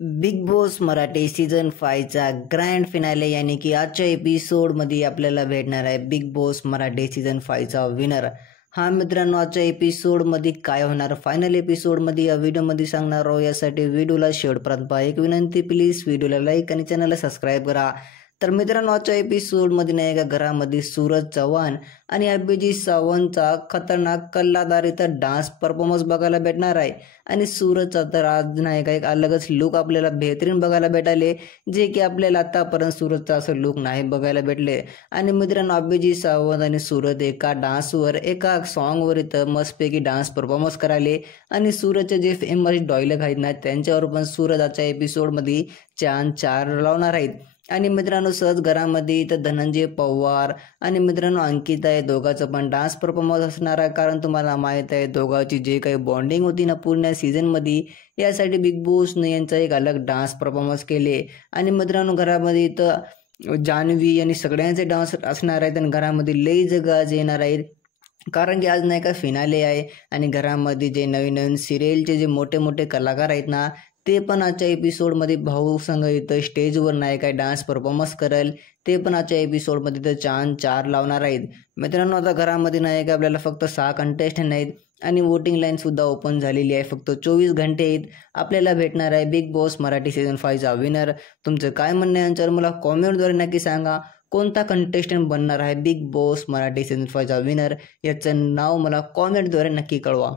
Big Boss Marathi season 5चा grand finale यानी की आजच्या एपिसोडमध्ये आपल्याला भेटणार आहे बिग बॉस मराठी सीझन 5चा विनर। हा मित्रांनो, आजच्या एपिसोडमध्ये काय होणार फायनल एपिसोडमध्ये या व्हिडिओमध्ये सांगणार आहोत। यासाठी व्हिडिओला शेवटपर्यंत पहा। एक विनंती, प्लीज व्हिडिओला लाईक आणि चॅनलला सबस्क्राईब करा। तर मित्रांनो, आजच्या एपिसोडमध्ये नाही का घरामध्ये सूरज चव्हाण आणि अभिजीत सावंतचा खतरनाक कल्लादार इथं डान्स परफॉर्मन्स बघायला भेटणार आहे। आणि सूरजचा तर आज नाही का एक अलगच लुक आपल्याला बेहतरीन बघायला भेटाले, जे की आपल्याला आतापर्यंत सूरजचा असं लुक नाही बघायला भेटले। आणि मित्रांनो, अभिजीत सावंत आणि सूरज एका डान्सवर एका सॉन्गवर इथं मस्तपैकी डान्स परफॉर्मन्स करायले। आणि सूरजचे जे फेमस डायलॉग आहेत ना, त्यांच्यावर पण सूरज आजच्या एपिसोडमध्ये चान चार लावणार आहेत। आणि मित्रांनो, सहज घरामध्ये इथं धनंजय पवार आणि मित्रांनो अंकिता या दोघांचं पण डान्स परफॉर्मन्स असणार आहे। कारण तुम्हाला माहीत आहे दोघांची जे काही बॉन्डिंग होती ना पूर्ण सीझनमध्ये, यासाठी बिग बॉसने यांचा एक अलग डान्स परफॉर्मन्स केले। आणि मित्रांनो, घरामध्ये इथं जान्हवी आणि सगळ्यांचे डान्स असणार आहेत आणि घरामध्ये लई जगाज येणार आहेत। कारण की आज नाही का फिनाले आहे आणि घरामध्ये जे नवीन नवीन सिरियलचे जे मोठे मोठे कलाकार आहेत ना, ते पण आजच्या एपिसोडमध्ये भाऊ संघ इथं स्टेजवर नाही काय डान्स परफॉर्मन्स करेल। ते पण आजच्या एपिसोडमध्ये तर चान चार लावणार आहेत। मित्रांनो, आता घरामध्ये नाही का आपल्याला फक्त 6 कंटेस्टंट आहेत आणि वोटिंग लाईनसुद्धा ओपन झालेली आहे। फक्त 24 घंटे आहेत, आपल्याला भेटणार आहे बिग बॉस मराठी सीझन 5चा विनर। तुमचं काय म्हणणं आहे यांच्यावर मला कॉमेंटद्वारे नक्की सांगा। कोणता कंटेस्टंट बनणार आहे बिग बॉस मराठी सीझन 5चा विनर, याचं नाव मला कॉमेंटद्वारे नक्की कळवा।